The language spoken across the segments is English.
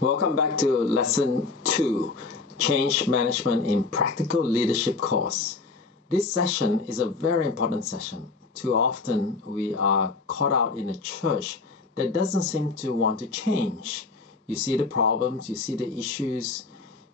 Welcome back to Lesson 2, Change Management in Practical Leadership course. This session is a very important session. Too often we are caught out in a church that doesn't seem to want to change. You see the problems, you see the issues,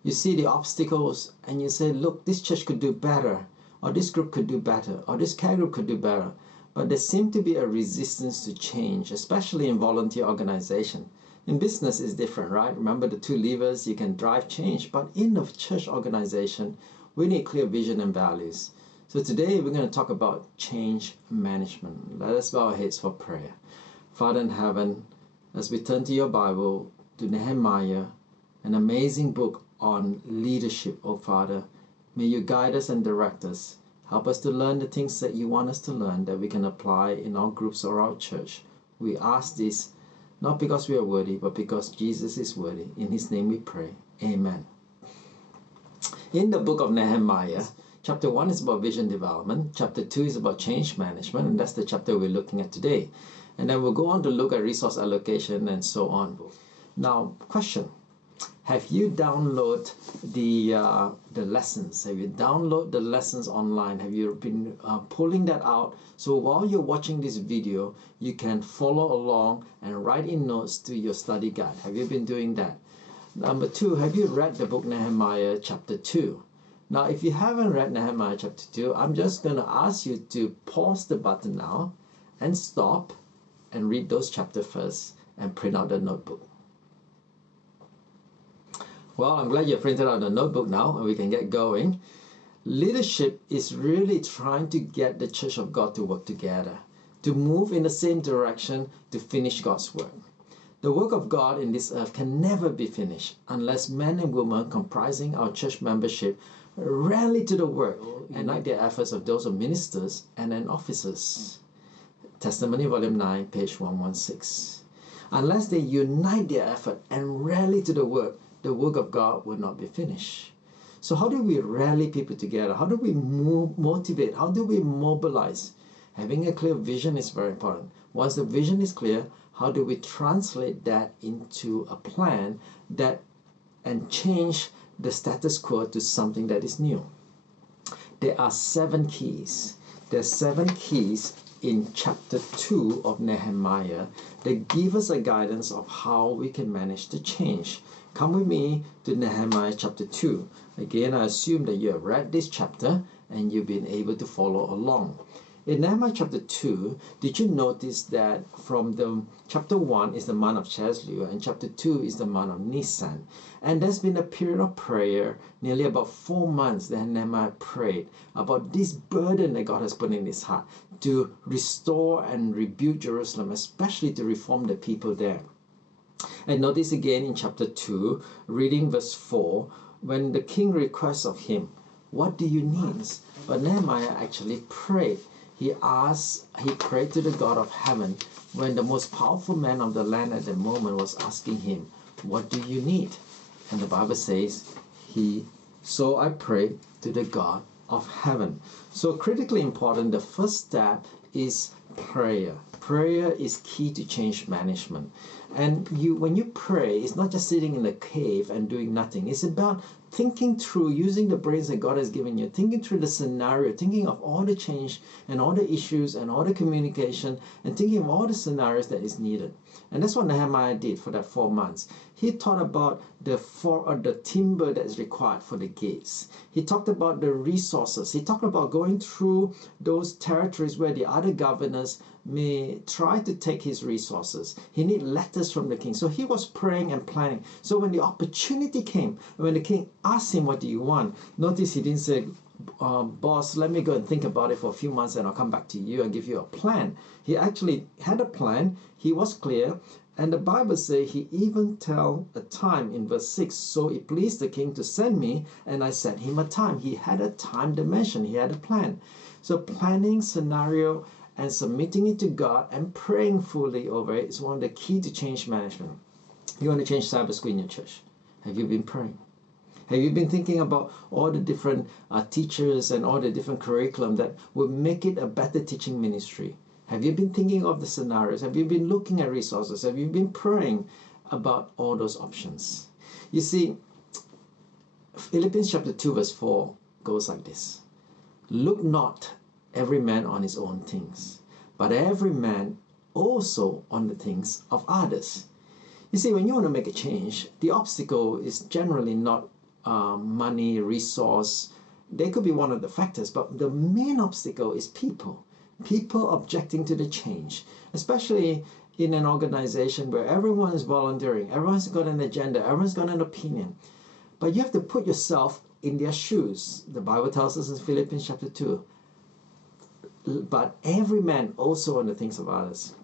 you see the obstacles, and you say, look, this church could do better, or this group could do better, or this care group could do better. But there seems to be a resistance to change, especially in volunteer organization. In business, it's different, right? Remember the two levers, you can drive change. But in the church organization, we need clear vision and values. So today we're going to talk about change management. Let us bow our heads for prayer. Father in heaven, as we turn to your Bible, to Nehemiah, an amazing book on leadership, oh Father, may you guide us and direct us. Help us to learn the things that you want us to learn that we can apply in our groups or our church. We ask this not because we are worthy, but because Jesus is worthy. In his name we pray. Amen. In the book of Nehemiah, chapter 1 is about vision development. Chapter 2 is about change management, and that's the chapter we're looking at today. And then we'll go on to look at resource allocation and so on. Now, question. Have you downloaded the lessons? Have you downloaded the lessons online? Have you been pulling that out? So while you're watching this video, you can follow along and write in notes to your study guide. Have you been doing that? Number 2, have you read the book Nehemiah chapter 2? Now, if you haven't read Nehemiah chapter 2, I'm just going to ask you to pause the button now and stop and read those chapters first and print out the notebook. Well, I'm glad you printed out the notebook now and we can get going. Leadership is really trying to get the Church of God to work together, to move in the same direction to finish God's work. The work of God in this earth can never be finished unless men and women comprising our church membership rally to the work and unite the efforts of those of ministers and then officers. Testimony Volume 9, page 116. Unless they unite their effort and rally to the work of God will not be finished. So how do we rally people together? How do we motivate? How do we mobilize? Having a clear vision is very important. Once the vision is clear, how do we translate that into a plan and change the status quo to something that is new? There are 7 keys. There are 7 keys in chapter 2 of Nehemiah that give us a guidance of how we can manage the change. Come with me to Nehemiah chapter 2. Again, I assume that you have read this chapter and you've been able to follow along. In Nehemiah chapter 2, did you notice that from the chapter 1 is the month of Cheslew and chapter 2 is the month of Nisan? And there's been a period of prayer, nearly about 4 months that Nehemiah prayed about this burden that God has put in his heart to restore and rebuild Jerusalem, especially to reform the people there. And notice again in chapter 2, reading verse 4, when the king requests of him, what do you need? But Nehemiah actually prayed. He prayed to the God of heaven when the most powerful man of the land at the moment was asking him, what do you need? And the Bible says, so I prayed to the God of heaven. So critically important, the first step is prayer. Prayer is key to change management. And when you pray, it's not just sitting in a cave and doing nothing. It's about thinking through, using the brains that God has given you, thinking through the scenario, thinking of all the change and all the issues and all the communication and thinking of all the scenarios that is needed. And that's what Nehemiah did for that 4 months. He thought about the timber that is required for the gates. He talked about the resources. He talked about going through those territories where the other governors may try to take his resources. He need letters from the king. So he was praying and planning. So when the opportunity came, when the king asked him, what do you want? Notice he didn't say, boss, let me go and think about it for a few months and I'll come back to you and give you a plan. He actually had a plan. He was clear. And the Bible says he even tell a time in verse 6. So it pleased the king to send me and I set him a time. He had a time dimension. He had a plan. So planning, scenario, and submitting it to God and praying fully over it is one of the key to change management. You want to change cyber school in your church? Have you been praying? Have you been thinking about all the different teachers and all the different curriculum that would make it a better teaching ministry? Have you been thinking of the scenarios? Have you been looking at resources? Have you been praying about all those options. You see, Philippians chapter 2 verse 4 goes like this. Look not every man on his own things, but every man also on the things of others. You see, when you want to make a change, the obstacle is generally not money, resource. They could be one of the factors, but the main obstacle is people. People objecting to the change, especially in an organization where everyone is volunteering, everyone's got an agenda, everyone's got an opinion. But you have to put yourself in their shoes. The Bible tells us in Philippians chapter 2. But every man also on the things of others.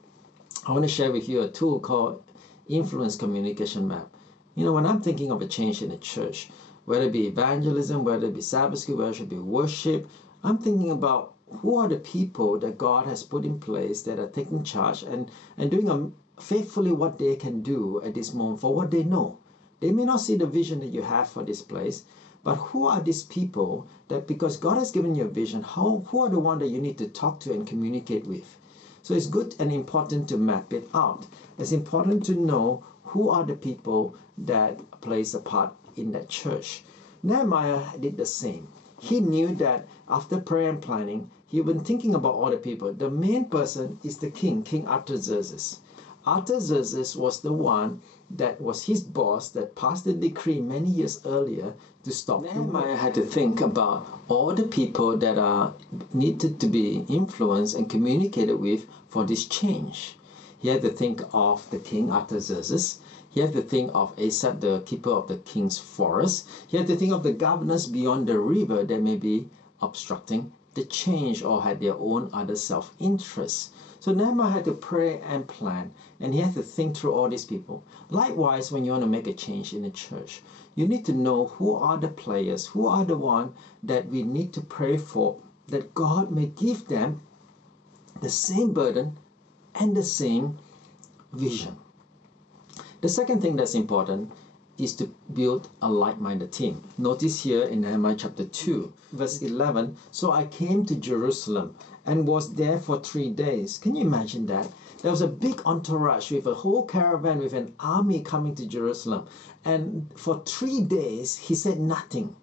I want to share with you a tool called Influence Communication Map. You know, when I'm thinking of a change in a church, whether it be evangelism, whether it be Sabbath school, whether it should be worship, I'm thinking about who are the people that God has put in place that are taking charge and doing faithfully what they can do at this moment for what they know. They may not see the vision that you have for this place, but who are these people that, because God has given you a vision, who are the ones that you need to talk to and communicate with? So it's good and important to map it out. It's important to know who are the people that plays a part in that church. Nehemiah did the same. He knew that after prayer and planning, he had been thinking about all the people. The main person is the king, King Artaxerxes. Artaxerxes was the one that was his boss that passed the decree many years earlier to stop. Nehemiah had to think about all the people that are needed to be influenced and communicated with for this change. He had to think of the king Artaxerxes. He had to think of Asaph, the keeper of the king's forest. He had to think of the governors beyond the river that may be obstructing the change or had their own other self-interests. So Nehemiah had to pray and plan, and he had to think through all these people. Likewise, when you want to make a change in a church, you need to know who are the players, who are the ones that we need to pray for, that God may give them the same burden and the same vision. The second thing that's important is to build a like-minded team. Notice here in Nehemiah chapter 2, verse 11, so I came to Jerusalem and was there for 3 days. Can you imagine that? There was a big entourage with a whole caravan with an army coming to Jerusalem. And for 3 days, he said nothing.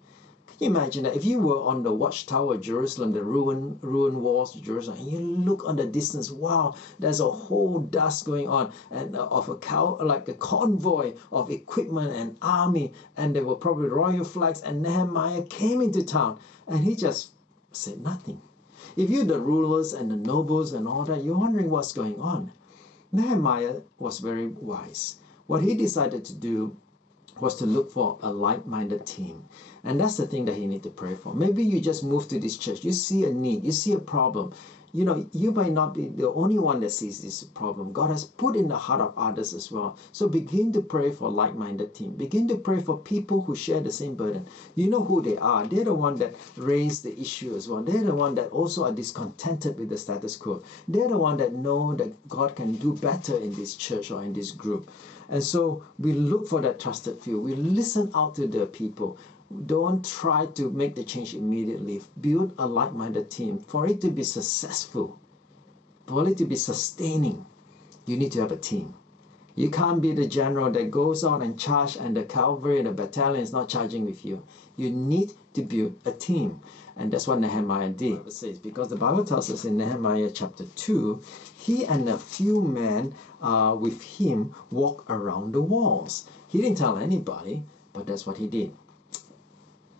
Can you imagine that? If you were on the watchtower of Jerusalem, the ruined walls of Jerusalem, and you look on the distance, wow, there's a whole dust going on, and of like a convoy of equipment and army, and there were probably royal flags, and Nehemiah came into town, and he just said nothing. If you're the rulers and the nobles and all that, you're wondering what's going on. Nehemiah was very wise. What he decided to do was to look for a like-minded team. And that's the thing that he need to pray for. Maybe you just moved to this church. You see a need. You see a problem. You know, you might not be the only one that sees this problem. God has put in the heart of others as well. So begin to pray for a like-minded team. Begin to pray for people who share the same burden. You know who they are. They're the one that raised the issue as well. They're the one that also are discontented with the status quo. They're the one that know that God can do better in this church or in this group. And so we look for that trusted few. We listen out to the people. Don't try to make the change immediately. Build a like-minded team. For it to be successful, for it to be sustaining, you need to have a team. You can't be the general that goes out and charge and the cavalry and the battalion is not charging with you. You need to build a team. And that's what Nehemiah did. It says, because the Bible tells us in Nehemiah chapter 2, he and a few men with him walked around the walls. He didn't tell anybody, but that's what he did.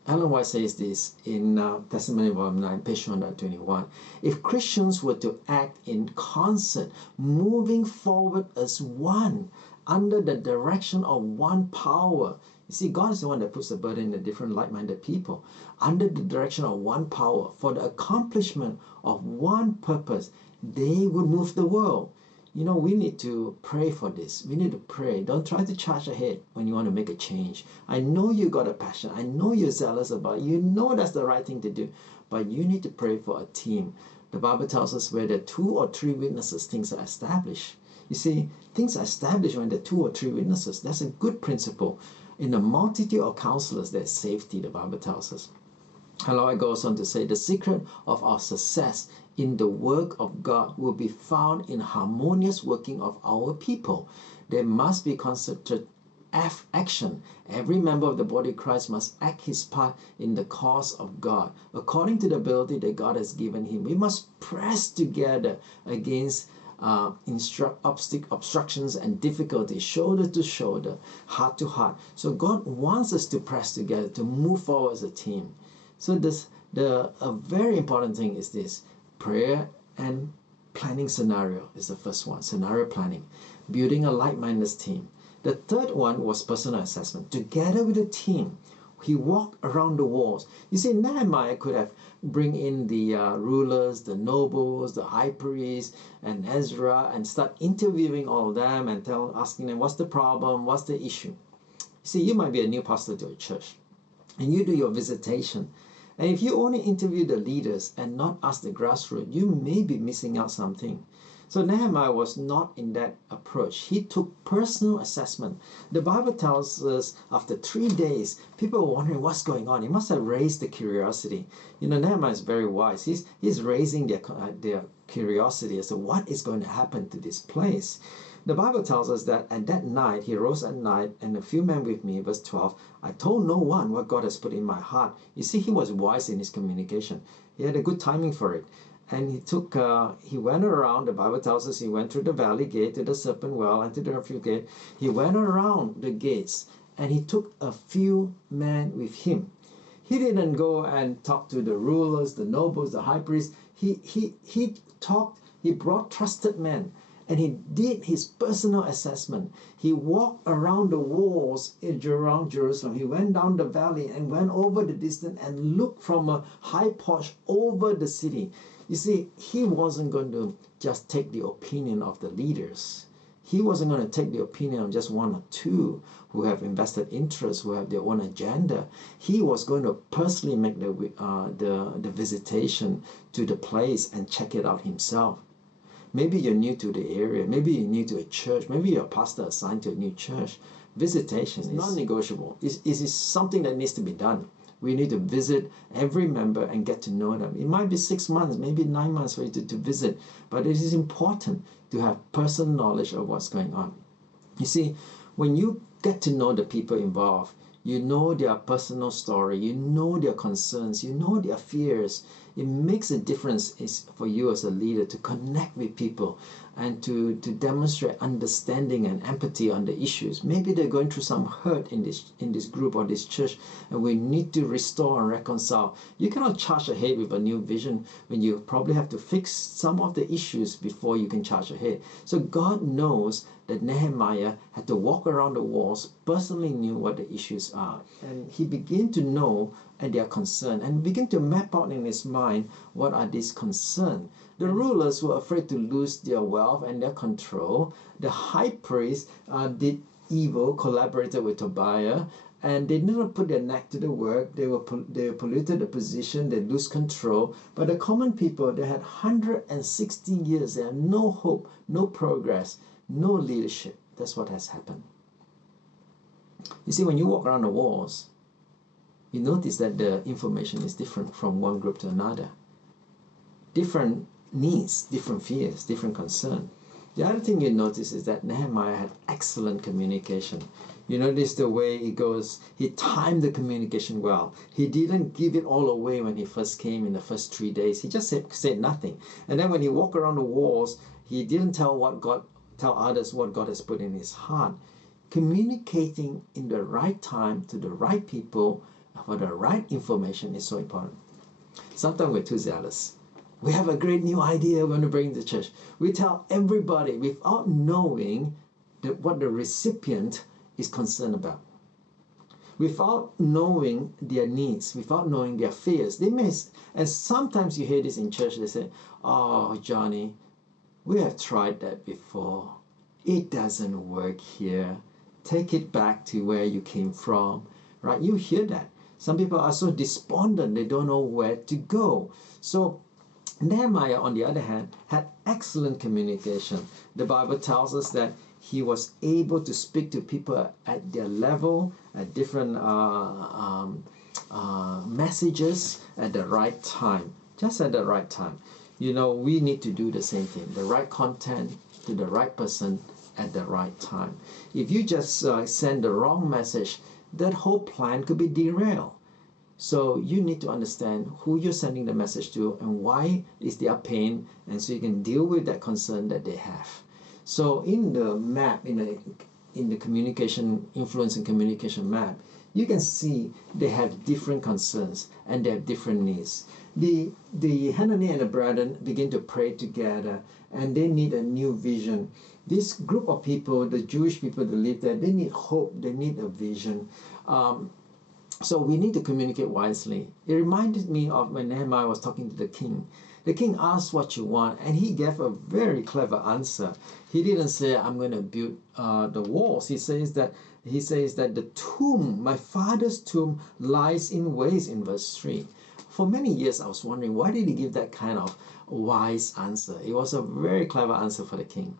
Ellen White says this in Testimony Volume 9, page 121. If Christians were to act in concert, moving forward as one, under the direction of one power. You see, God is the one that puts the burden in the different like-minded people. Under the direction of one power, for the accomplishment of one purpose, they would move the world. You know, we need to pray for this. We need to pray. Don't try to charge ahead when you want to make a change. I know you got a passion. I know you're zealous about it. You know that's the right thing to do. But you need to pray for a team. The Bible tells us where there are 2 or 3 witnesses, things are established. You see, things are established when there are 2 or 3 witnesses. That's a good principle. In the multitude of counselors, there's safety, the Bible tells us. And Lord goes on to say, the secret of our success in the work of God will be found in harmonious working of our people. There must be concerted action. Every member of the body of Christ must act his part in the cause of God, according to the ability that God has given him. We must press together against obstructions and difficulties, shoulder to shoulder, heart to heart. So God wants us to press together, to move forward as a team. So a very important thing is this: prayer and planning scenario is the first one. Scenario planning, building a like-minded team. The third one was personal assessment. Together with the team, he walked around the walls. You see, Nehemiah could have bring in the rulers, the nobles, the high priests, and Ezra, and start interviewing all of them and asking them, what's the problem, what's the issue? You see, you might be a new pastor to a church, and you do your visitation. And if you only interview the leaders and not ask the grassroots, you may be missing out something. So Nehemiah was not in that approach. He took personal assessment. The Bible tells us after 3 days, people were wondering what's going on. He must have raised the curiosity. You know, Nehemiah is very wise. He's raising their curiosity as to what is going to happen to this place. The Bible tells us that at that night, he rose at night, and a few men with me, verse 12, I told no one what God has put in my heart. You see, he was wise in his communication. He had a good timing for it. And he went around, the Bible tells us he went through the valley gate to the serpent well and to the refuge gate. He went around the gates and he took a few men with him. He didn't go and talk to the rulers, the nobles, the high priests. He brought trusted men and he did his personal assessment. He walked around the walls around Jerusalem. He went down the valley and went over the distance and looked from a high porch over the city. You see, he wasn't going to just take the opinion of the leaders. He wasn't going to take the opinion of just one or two who have invested interest, who have their own agenda. He was going to personally make the visitation to the place and check it out himself. Maybe you're new to the area. Maybe you're new to a church. Maybe you're a pastor assigned to a new church. Visitation is non-negotiable. It is something that needs to be done. We need to visit every member and get to know them. It might be 6 months, maybe 9 months for you to visit, but it is important to have personal knowledge of what's going on. You see, when you get to know the people involved, you know their personal story, you know their concerns, you know their fears. It makes a difference for you as a leader to connect with people and to demonstrate understanding and empathy on the issues. Maybe they're going through some hurt in this group or this church, and we need to restore and reconcile. You cannot charge ahead with a new vision when you probably have to fix some of the issues before you can charge ahead. So God knows that Nehemiah had to walk around the walls, personally knew what the issues are, and he began to know and their concern and begin to map out in his mind what are these concerns. The rulers were afraid to lose their wealth and their control. The high priest did evil, collaborated with Tobiah, and they did not put their neck to the work. They polluted the position, they lose control. But the common people, they had 160 years, they had no hope, no progress, no leadership. That's what has happened. You see, when you walk around the walls, you notice that the information is different from one group to another. Different needs, different fears, different concern. The other thing you notice is that Nehemiah had excellent communication. You notice the way he goes, he timed the communication well. He didn't give it all away when he first came in the first 3 days. He just said nothing. And then when he walked around the walls, he didn't tell others what God has put in his heart. Communicating in the right time to the right people for the right information is so important. Sometimes we're too zealous. We have a great new idea we want to bring to church. We tell everybody without knowing what the recipient is concerned about. Without knowing their needs, without knowing their fears. And sometimes you hear this in church, they say, "Oh, Johnny, we have tried that before. It doesn't work here. Take it back to where you came from." Right? You hear that. Some people are so despondent, they don't know where to go. So Nehemiah, on the other hand, had excellent communication. The Bible tells us that he was able to speak to people at their level, at different messages at the right time, just at the right time. You know, we need to do the same thing. The right content to the right person at the right time. If you just send the wrong message, that whole plan could be derailed. So you need to understand who you're sending the message to and why is their pain, and so you can deal with that concern that they have. So in the map, in the communication, influence and communication map, you can see they have different concerns and they have different needs. The Hananiah and the brethren begin to pray together, and they need a new vision. This group of people, the Jewish people that live there, they need hope, they need a vision. So we need to communicate wisely. It reminded me of when Nehemiah was talking to the king. The king asked what you want, and he gave a very clever answer. He didn't say, I'm going to build the walls. He says that the tomb, my father's tomb, lies in waste, in verse 3. For many years, I was wondering, why did he give that kind of wise answer? It was a very clever answer for the king.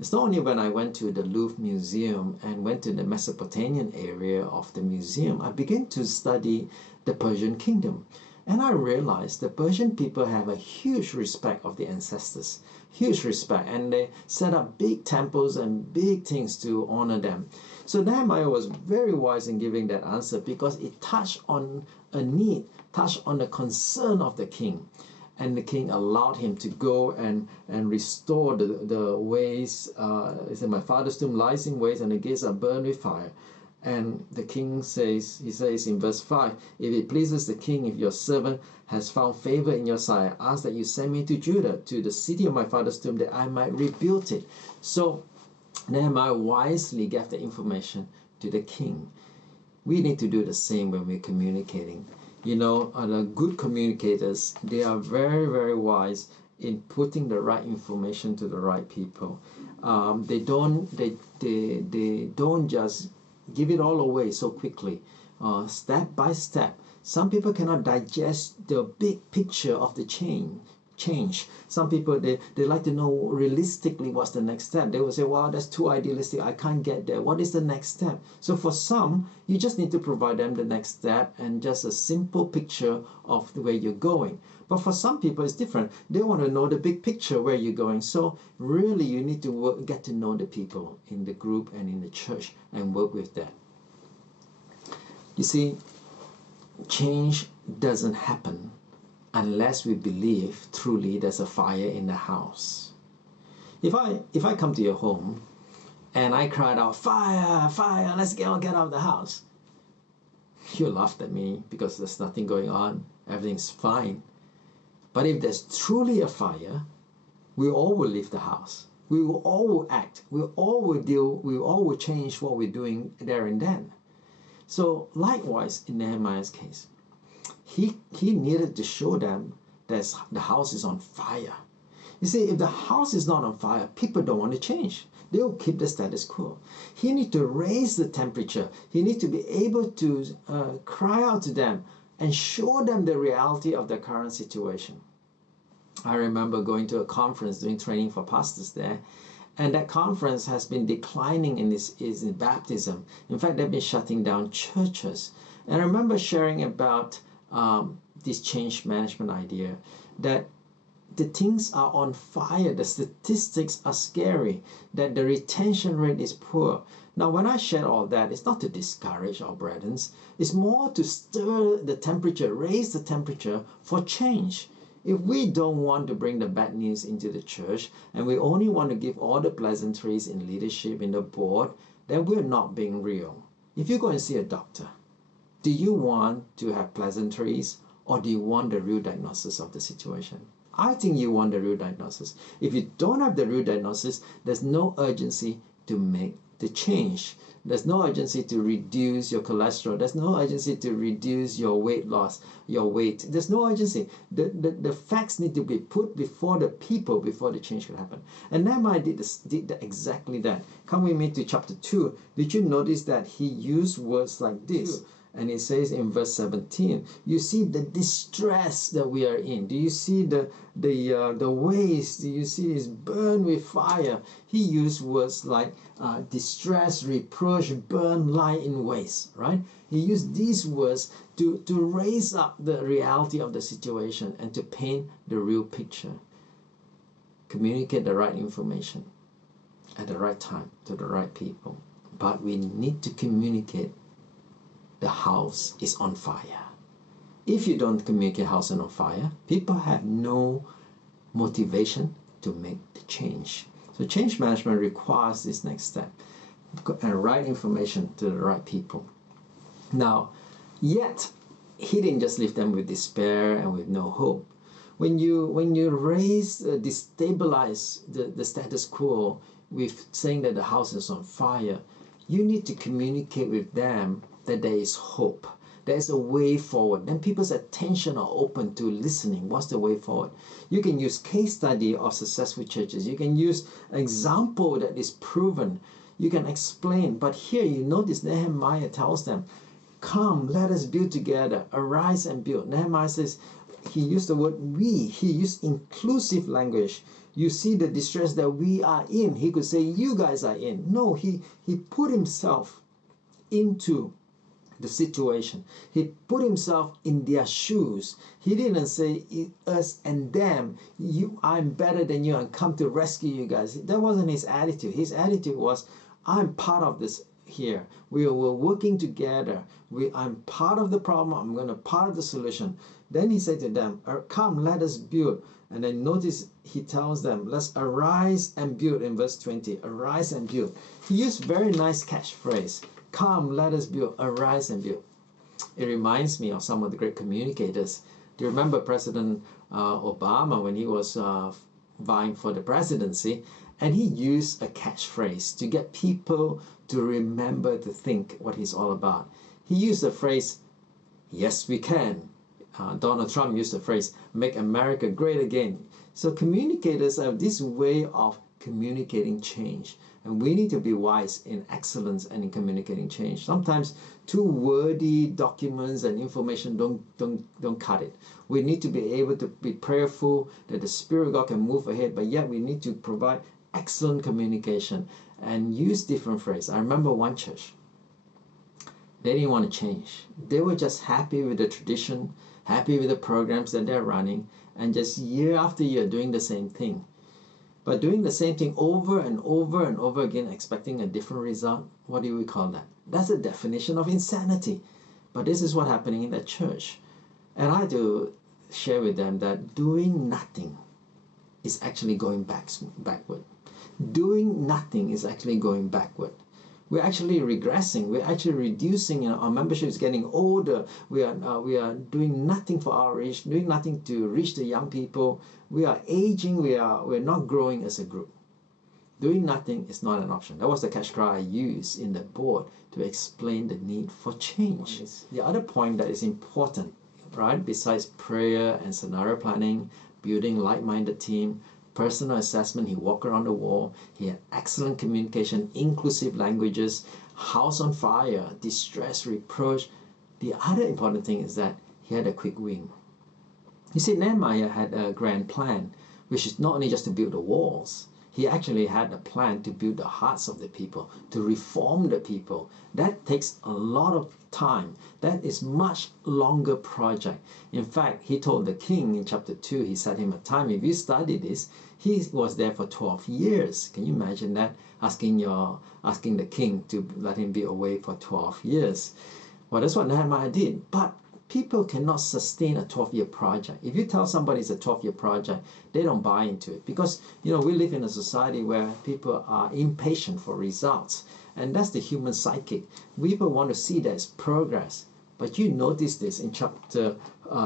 It's not only when I went to the Louvre Museum and went to the Mesopotamian area of the museum, I began to study the Persian kingdom. And I realized the Persian people have a huge respect of the ancestors, huge respect, and they set up big temples and big things to honor them. So Nehemiah was very wise in giving that answer because it touched on a need, touched on the concern of the king. And the king allowed him to go and restore the ways. He said, my father's tomb lies in waste and the gates are burned with fire. And the king says, he says in verse 5, if it pleases the king, if your servant has found favor in your sight, ask that you send me to Judah, to the city of my father's tomb, that I might rebuild it. So Nehemiah wisely gave the information to the king. We need to do the same when we're communicating. You know, the good communicators, they are very, very wise in putting the right information to the right people. They don't just give it all away so quickly, step by step. Some people cannot digest the big picture of the change. Some people, they like to know realistically what's the next step. They will say, wow, that's too idealistic, I can't get there. What is the next step? So for some, you just need to provide them the next step and just a simple picture of the way you're going. But for some people, it's different. They want to know the big picture where you're going. So really, you need to get to know the people in the group and in the church and work with them. You see, change doesn't happen unless we believe truly there's a fire in the house. If I come to your home and I cried out, fire, fire, let's get out of the house, you laughed at me because there's nothing going on, everything's fine. But if there's truly a fire, we all will leave the house. We will all act. We all will change what we're doing there and then. So likewise in Nehemiah's case, he needed to show them that the house is on fire. You see, if the house is not on fire, people don't want to change. They will keep the status quo. He needs to raise the temperature. He needs to be able to cry out to them and show them the reality of their current situation. I remember going to a conference, doing training for pastors there, and that conference has been declining in baptism. In fact, they've been shutting down churches. And I remember sharing about this change management idea, that the things are on fire, the statistics are scary, that the retention rate is poor. Now, when I share all that, it's not to discourage our brethren, it's more to stir the temperature, raise the temperature for change. If we don't want to bring the bad news into the church, and we only want to give all the pleasantries in leadership, in the board, then we're not being real. If you go and see a doctor, do you want to have pleasantries, or do you want the real diagnosis of the situation? I think you want the real diagnosis. If you don't have the real diagnosis, there's no urgency to make the change. There's no urgency to reduce your cholesterol. There's no urgency to reduce your weight loss, your weight. There's no urgency. The facts need to be put before the people before the change can happen. And Nehemiah did exactly that. Come with me to chapter 2. Did you notice that he used words like this? And it says in verse 17, you see the distress that we are in. Do you see the waste? Do you see it's burned with fire? He used words like distress, reproach, burn, lie in waste, right? He used these words to raise up the reality of the situation and to paint the real picture. Communicate the right information. at the right time to the right people. But we need to communicate the house is on fire. If you don't communicate house is on fire, people have no motivation to make the change. So change management requires this next step, and right information to the right people. Now, yet he didn't just leave them with despair and with no hope. When you destabilize the status quo with saying that the house is on fire, you need to communicate with them that there is hope. There is a way forward. Then people's attention are open to listening. What's the way forward? You can use case study of successful churches. You can use example that is proven. You can explain. But here you notice Nehemiah tells them, come, let us build together. Arise and build. Nehemiah says, he used the word we. He used inclusive language. You see the distress that we are in. He could say, you guys are in. No, he put himself into the situation. He put himself in their shoes. He didn't say us and them, I'm better than you and come to rescue you guys. That wasn't his attitude. His attitude was, I'm part of this here. We were working together. I'm part of the problem. I'm going to part of the solution. Then he said to them, come, let us build. And then notice he tells them, let's arise and build in verse 20. Arise and build. He used very nice catchphrase. Come, let us build. Arise and build. It reminds me of some of the great communicators. Do you remember President Obama when he was vying for the presidency? And he used a catchphrase to get people to remember to think what he's all about. He used the phrase, yes, we can. Donald Trump used the phrase, make America great again. So communicators have this way of communicating change. And we need to be wise in excellence and in communicating change. Sometimes too wordy documents and information don't cut it. We need to be able to be prayerful that the Spirit of God can move ahead, but yet we need to provide excellent communication and use different phrases. I remember one church, they didn't want to change. They were just happy with the tradition, happy with the programs that they're running, and just year after year doing the same thing. But doing the same thing over and over and over again, expecting a different result, what do we call that? That's a definition of insanity. But this is what's happening in that church. And I had to share with them that doing nothing is actually going backward. Doing nothing is actually going backward. We're actually regressing. We're actually reducing. Our membership is getting older. We are doing nothing for our age, doing nothing to reach the young people. We are aging. We're not growing as a group. Doing nothing is not an option. That was the cash cry I used in the board to explain the need for change. The other point that is important, right, besides prayer and scenario planning, building like-minded team, personal assessment, he walked around the wall, he had excellent communication, inclusive languages, house on fire, distress, reproach. The other important thing is that he had a quick win. You see, Nehemiah had a grand plan, which is not only just to build the walls, he actually had a plan to build the hearts of the people, to reform the people. That takes a lot of time. That is much longer project. In fact, he told the king in chapter 2, he set him a time. If you study this, he was there for 12 years. Can you imagine that? Asking the king to let him be away for 12 years. Well, that's what Nehemiah did. But people cannot sustain a 12-year project. If you tell somebody it's a 12-year project, they don't buy into it. Because, we live in a society where people are impatient for results. And that's the human psychic. People want to see there's progress. But you notice this in chapter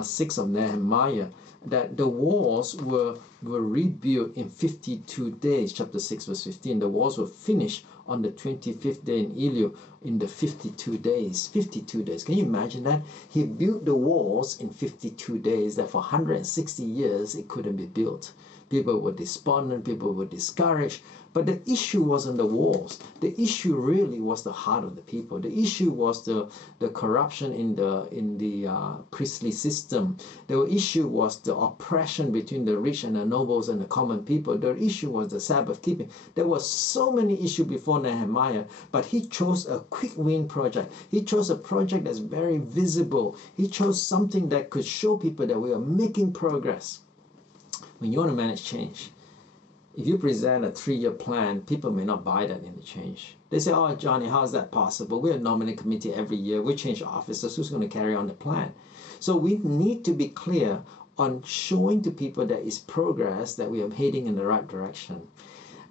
6 of Nehemiah, that the walls were rebuilt in 52 days. Chapter 6 verse 15, the walls were finished on the 25th day in Elul in the 52 days. 52 days. Can you imagine that? He built the walls in 52 days, that for 160 years it couldn't be built. People were despondent, people were discouraged. But the issue wasn't the walls. The issue really was the heart of the people. The issue was the corruption in the priestly system. The issue was the oppression between the rich and the nobles and the common people. The issue was the Sabbath keeping. There were so many issues before Nehemiah, but he chose a quick win project. He chose a project that's very visible. He chose something that could show people that we are making progress. When you want to manage change, if you present a 3-year plan, people may not buy that in the change. They say, oh, Johnny, how is that possible? We're a nominating committee every year. We change officers. Who's going to carry on the plan? So we need to be clear on showing to people that is progress, that we are heading in the right direction.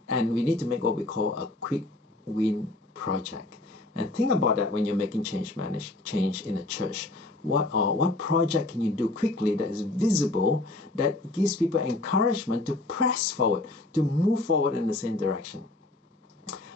And we need to make what we call a quick win project. And think about that when you're making change in a church. What project can you do quickly that is visible, that gives people encouragement to press forward, to move forward in the same direction?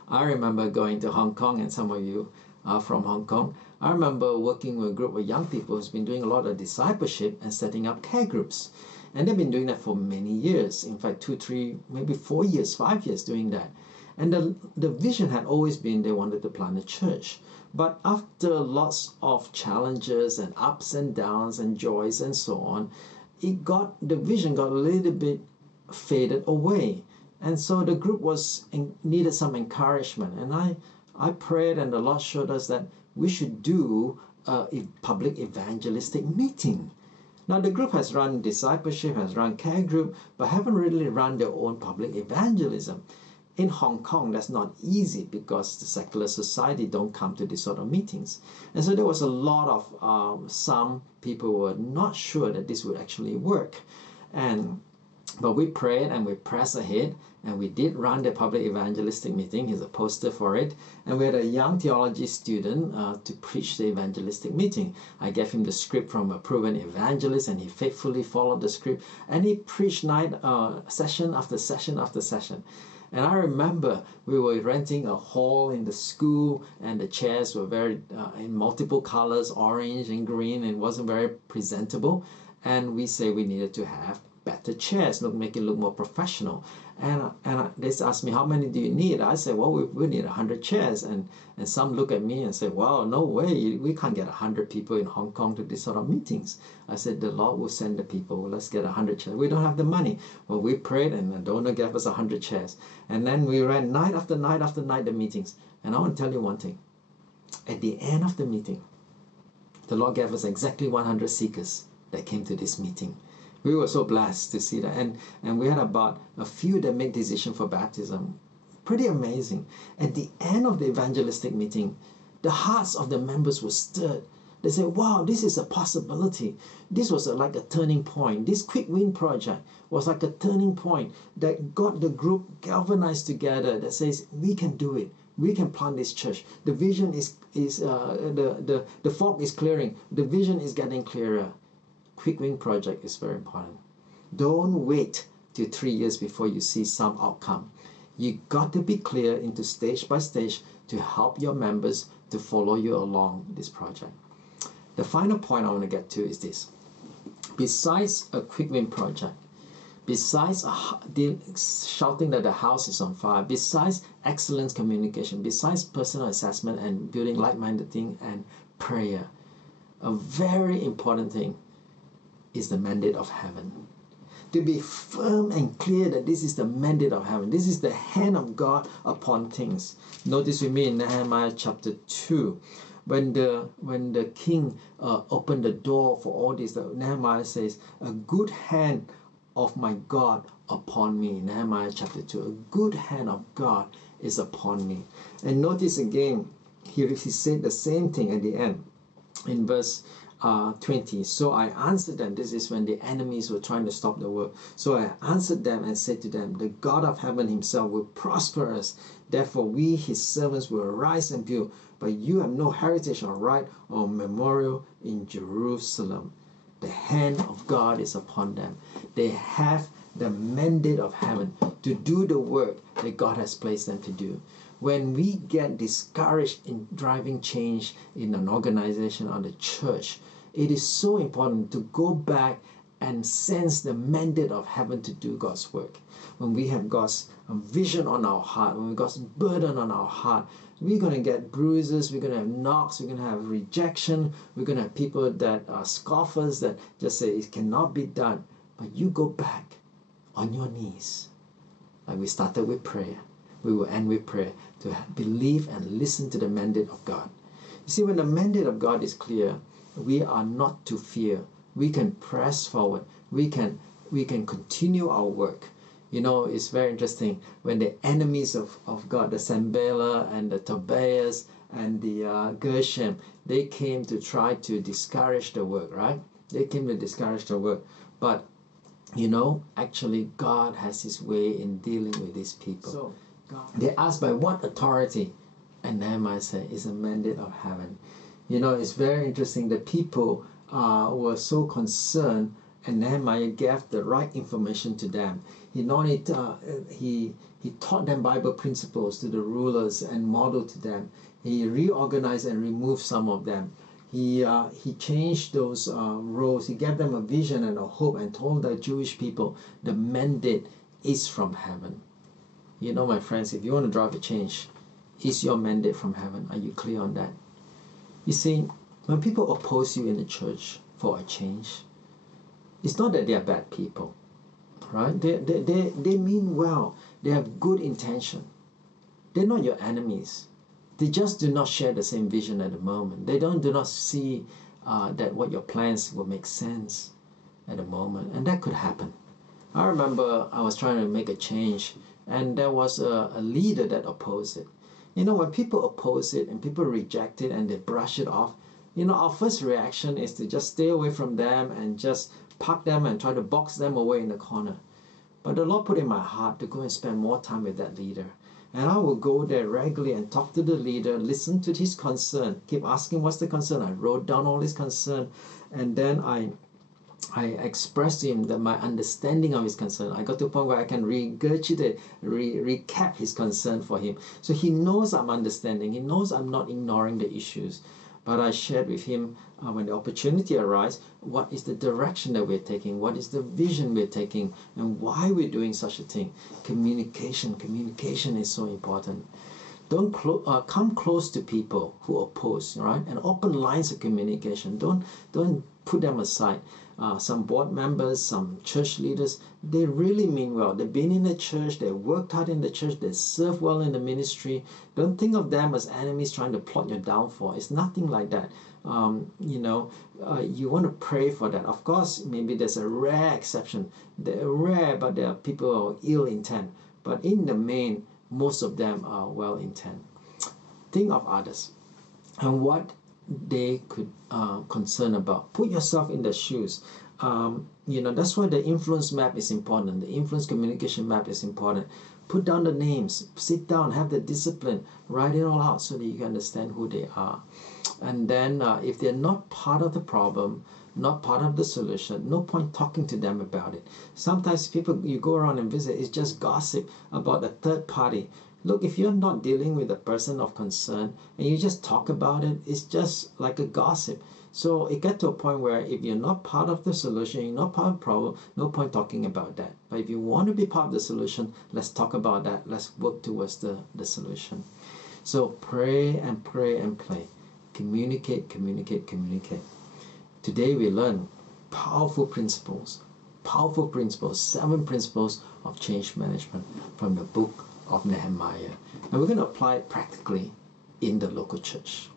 I remember going to Hong Kong, and some of you are from Hong Kong. I remember working with a group of young people who's been doing a lot of discipleship and setting up care groups. And they've been doing that for many years. In fact, 2, 3, maybe 4 years, 5 years doing that. And the vision had always been they wanted to plant a church. But after lots of challenges and ups and downs and joys and so on, the vision got a little bit faded away. And so the group needed some encouragement. And I prayed, and the Lord showed us that we should do a public evangelistic meeting. Now, the group has run discipleship, has run care group, but haven't really run their own public evangelism. In Hong Kong, that's not easy because the secular society don't come to these sort of meetings. And so there was a lot of, some people were not sure that this would actually work. But we prayed and we pressed ahead, and we did run the public evangelistic meeting. Here's a poster for it. And we had a young theology student to preach the evangelistic meeting. I gave him the script from a proven evangelist, and he faithfully followed the script. And he preached session after session after session. And I remember we were renting a hall in the school, and the chairs were very in multiple colors, orange and green, and it wasn't very presentable. And we say we needed to have better chairs, make it look more professional. And they asked me, how many do you need? I said, well, we need 100 chairs. And some look at me and say, wow, no way, we can't get 100 people in Hong Kong to this sort of meetings. I said, the Lord will send the people. Let's get 100 chairs. We don't have the money. Well, we prayed, and the donor gave us 100 chairs. And then we ran night after night after night the meetings. And I want to tell you one thing. At the end of the meeting, the Lord gave us exactly 100 seekers that came to this meeting. We were so blessed to see that. And we had about a few that made decision for baptism. Pretty amazing. At the end of the evangelistic meeting, the hearts of the members were stirred. They said, wow, this is a possibility. This was like a turning point. This quick win project was like a turning point that got the group galvanized together, that says, we can do it. We can plant this church. The vision the fog is clearing. The vision is getting clearer. Quick win project is very important. Don't wait till 3 years before you see some outcome. You got to be clear into stage by stage to help your members to follow you along this project. The final point I want to get to is this. Besides a quick win project, besides shouting that the house is on fire, besides excellent communication, besides personal assessment and building like-minded thing and prayer, a very important thing is the mandate of heaven. To be firm and clear that this is the mandate of heaven. This is the hand of God upon things. Notice with me in Nehemiah chapter 2, when the king opened the door for all this, Nehemiah says, a good hand of my God upon me. Nehemiah chapter 2, a good hand of God is upon me. And notice again, he said the same thing at the end in verse 20. So I answered them. This is when the enemies were trying to stop the work. So I answered them and said to them, the God of heaven himself will prosper us. Therefore we, his servants, will arise and build. But you have no heritage or right or memorial in Jerusalem. The hand of God is upon them. They have the mandate of heaven to do the work that God has placed them to do. When we get discouraged in driving change in an organization or the church, it is so important to go back and sense the mandate of heaven to do God's work. When we have God's vision on our heart, when we've God's burden on our heart, we're going to get bruises, we're going to have knocks, we're going to have rejection, we're going to have people that are scoffers that just say it cannot be done. But you go back on your knees. Like we started with prayer, we will end with prayer, to believe and listen to the mandate of God. You see, when the mandate of God is clear, we are not to fear. We can press forward. We can continue our work. You know, it's very interesting when the enemies of God, the Sanballat and the Tobias and the Gershom, they came to try to discourage the work, right? They came to discourage the work. But, you know, actually God has his way in dealing with these people. So, they asked by what authority? And Nehemiah said, it's a mandate of heaven. You know, it's very interesting. The people were so concerned, and Nehemiah gave the right information to them. He not only he taught them Bible principles to the rulers and modeled to them. He reorganized and removed some of them. He changed those roles. He gave them a vision and a hope, and told the Jewish people the mandate is from heaven. You know, my friends, if you want to drive a change, is your mandate from heaven? Are you clear on that? You see, when people oppose you in the church for a change, it's not that they are bad people, right? They mean well. They have good intention. They're not your enemies. They just do not share the same vision at the moment. They do not see that what your plans will make sense at the moment. And that could happen. I remember I was trying to make a change, and there was a leader that opposed it. You know, when people oppose it and people reject it and they brush it off, you know, our first reaction is to just stay away from them and just park them and try to box them away in the corner. But the Lord put in my heart to go and spend more time with that leader. And I will go there regularly and talk to the leader, listen to his concern, keep asking what's the concern. I wrote down all his concern, and then I expressed to him that my understanding of his concern. I got to a point where I can regurgitate, recap his concern for him. So he knows I'm understanding. He knows I'm not ignoring the issues. But I shared with him when the opportunity arises, what is the direction that we're taking? What is the vision we're taking? And why we're doing such a thing? Communication is so important. Don't come close to people who oppose, right? And open lines of communication. Don't put them aside. Some board members, some church leaders, they really mean well. They've been in the church, they worked hard in the church, they serve well in the ministry. Don't think of them as enemies trying to plot your downfall. It's nothing like that. You want to pray for that. Of course, maybe there's a rare exception. They're rare, but there are people of ill intent. But in the main, most of them are well intent. Think of others and what they could concern about. Put yourself in their shoes. That's why the influence map is important. The influence communication map is important. Put down the names, sit down, have the discipline, write it all out so that you can understand who they are. And then if they're not part of the problem, not part of the solution, no point talking to them about it. Sometimes people, you go around and visit, it's just gossip about a third party. Look, if you're not dealing with a person of concern and you just talk about it, it's just like a gossip. So it gets to a point where if you're not part of the solution, you're not part of the problem, no point talking about that. But if you want to be part of the solution, let's talk about that. Let's work towards the solution. So pray and pray and pray. Communicate. Today we learn powerful principles, 7 principles of change management from the book of Nehemiah. And we're going to apply it practically in the local church.